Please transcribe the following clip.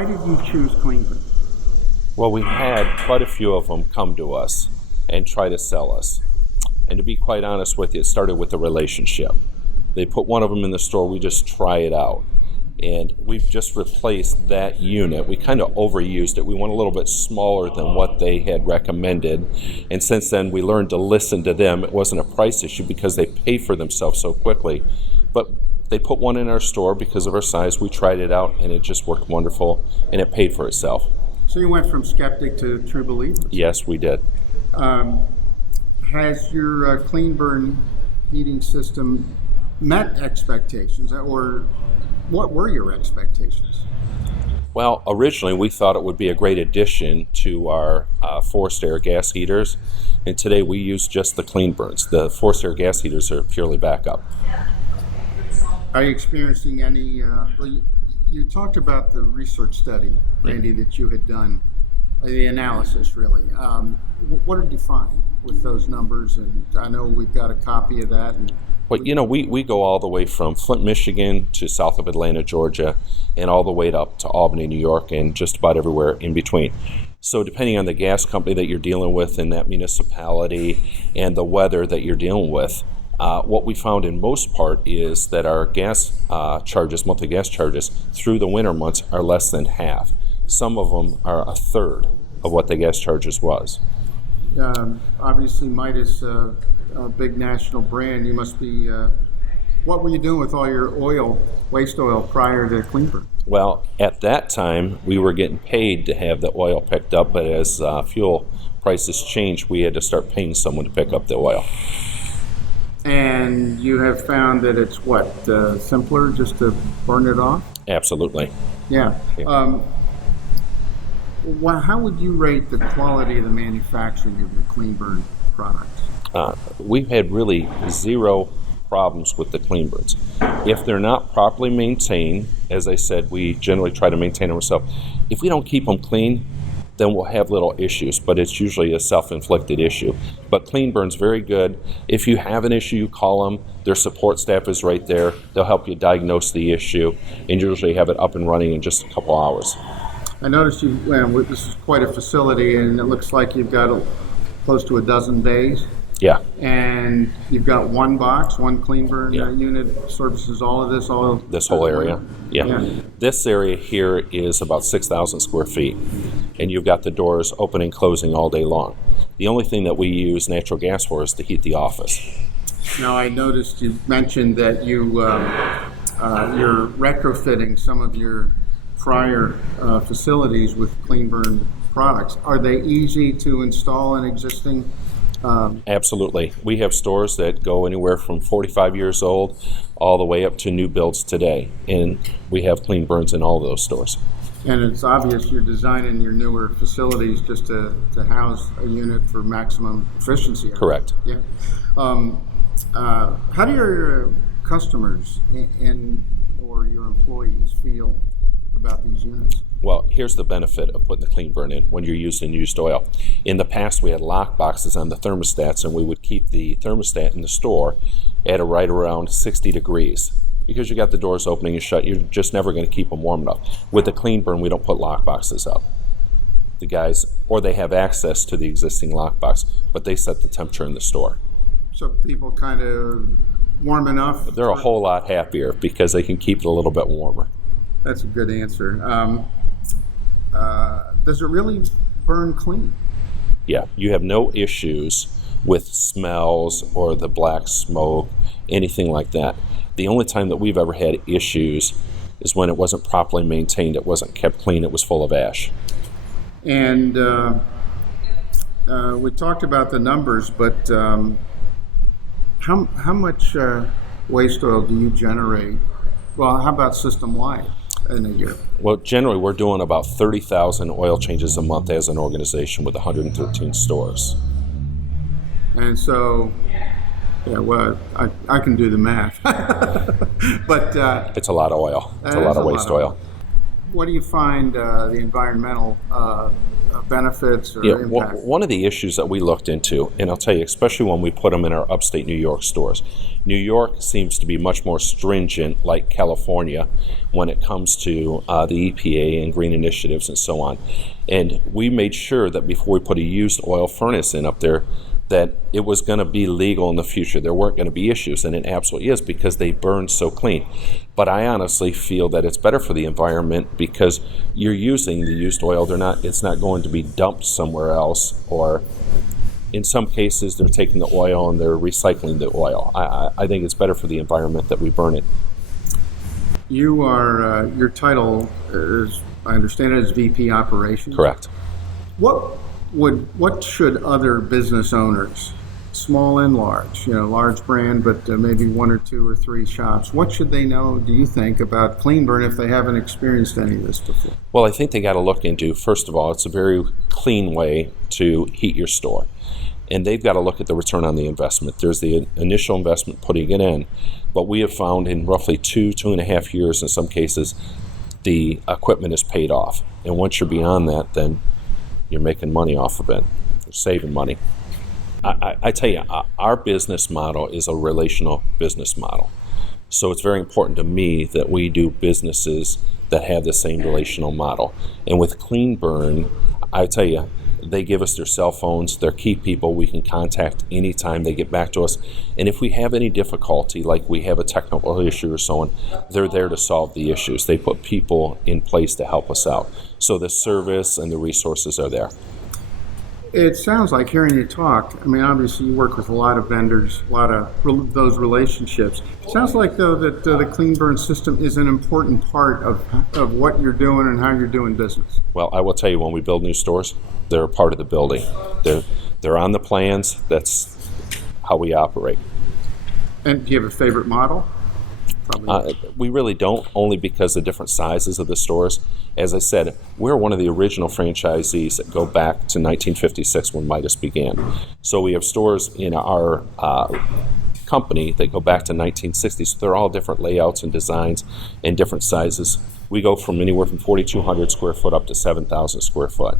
Why did you choose Cleanburn? Well, we had quite a few of them come to us and try to sell us. And to be quite honest with you, it started with the relationship. They put one of them in the store, we just try it out. And we've just replaced that unit. We kind of overused it. We went a little bit smaller than what they had recommended. And since then, we learned to listen to them. It wasn't a price issue because they pay for themselves so quickly. But they put one in our store because of our size. We tried it out, and it just worked wonderful, and it paid for itself. So you went from skeptic to true believer? Yes, we did. Has your Cleanburn heating system met expectations, or what were your expectations? Well, originally we thought it would be a great addition to our forced air gas heaters, and today we use just the Cleanburns. The forced air gas heaters are purely backup. Are you experiencing any, you talked about the research study, Randy, that you had done, the analysis really. What did you find with those numbers? And I know we've got a copy of that. Well, we go all the way from Flint, Michigan to south of Atlanta, Georgia, and all the way up to Albany, New York, and just about everywhere in between. So depending on the gas company that you're dealing with in that municipality and the weather that you're dealing with, what we found in most part is that our gas charges, monthly gas charges, through the winter months are less than half. Some of them are a third of what the gas charges was. Obviously, Midas, a big national brand. You must be. What were you doing with all your waste oil, prior to Cleanburn? Well, at that time, we were getting paid to have the oil picked up, but as fuel prices changed, we had to start paying someone to pick up the oil. And you have found that it's simpler just to burn it off? Absolutely. Yeah. How would you rate the quality of the manufacturing of your Cleanburn products? We've had really zero problems with the Cleanburns. If they're not properly maintained, as I said, we generally try to maintain them ourselves. If we don't keep them clean, then we'll have little issues, but it's usually a self-inflicted issue. But Cleanburn's very good. If you have an issue, you call them. Their support staff is right there. They'll help you diagnose the issue and usually have it up and running in just a couple hours. I noticed this is quite a facility, and it looks like you've got close to a dozen bays. Yeah. And you've got one box, one Cleanburn unit services all of this, this whole area. Yeah. This area here is about 6,000 square feet, and you've got the doors opening and closing all day long. The only thing that we use natural gas for is to heat the office. Now, I noticed you mentioned that you're retrofitting some of your prior facilities with Cleanburn products. Are they easy to install in existing? Absolutely. We have stores that go anywhere from 45 years old all the way up to new builds today, and we have Cleanburns in all those stores. And it's obvious you're designing your newer facilities just to house a unit for maximum efficiency. Correct. Yeah. How do your customers or your employees feel about these units? Well, here's the benefit of putting the Cleanburn in when you're using used oil. In the past, we had lock boxes on the thermostats, and we would keep the thermostat in the store at right around 60 degrees. Because you got the doors opening and shut, you're just never going to keep them warm enough. With the Cleanburn, we don't put lock boxes up. The guys, or they have access to the existing lock box, but they set the temperature in the store. So people kind of warm enough? They're a whole lot happier because they can keep it a little bit warmer. That's a good answer. Does it really burn clean? Yeah, you have no issues with smells or the black smoke, anything like that. The only time that we've ever had issues is when it wasn't properly maintained, it wasn't kept clean, it was full of ash. And we talked about the numbers, but how much waste oil do you generate? Well, how about system-wide in a year? Well, generally we're doing about 30,000 oil changes a month as an organization with 113 stores. And so, I can do the math. But it's a lot of oil. It's a lot of waste oil. what do you find the environmental benefits or impact? One of the issues that we looked into, and I'll tell you, especially when we put them in our upstate New York stores, New York seems to be much more stringent, like California, when it comes to the EPA and green initiatives and so on. And we made sure that before we put a used oil furnace in up there, that it was going to be legal in the future. There weren't going to be issues, and it absolutely is because they burn so clean. But I honestly feel that it's better for the environment because you're using the used oil. It's not going to be dumped somewhere else, or in some cases they're taking the oil and they're recycling the oil. I think it's better for the environment that we burn it. You are, your title is, I understand it, is VP Operations? Correct. What should other business owners, small and large, large brand, but maybe 1 or 2 or 3 shops, what should they know, do you think, about clean burn if they haven't experienced any of this before? Well, I think they got to look into, first of all, it's a very clean way to heat your store. And they've got to look at the return on the investment. There's the initial investment putting it in, but we have found in roughly 2.5 years, in some cases, the equipment is paid off. And once you're beyond that, then you're making money off of it. You're saving money. I tell you, our business model is a relational business model. So it's very important to me that we do businesses that have the same relational model. And with Clean Burn, I tell you, they give us their cell phones, they're key people we can contact anytime they get back to us. And if we have any difficulty, like we have a technical issue or so on, they're there to solve the issues. They put people in place to help us out. So the service and the resources are there. It sounds like, hearing you talk, I mean, obviously you work with a lot of vendors, a lot of those relationships. It sounds like, though, that the Clean Burn system is an important part of what you're doing and how you're doing business. Well, I will tell you, when we build new stores, they're a part of the building. They're on the plans. That's how we operate. And do you have a favorite model? We really don't, only because of the different sizes of the stores. As I said, we're one of the original franchisees that go back to 1956 when Midas began. So we have stores in our company that go back to 1960. So they're all different layouts and designs and different sizes. We go from anywhere from 4,200 square foot up to 7,000 square foot.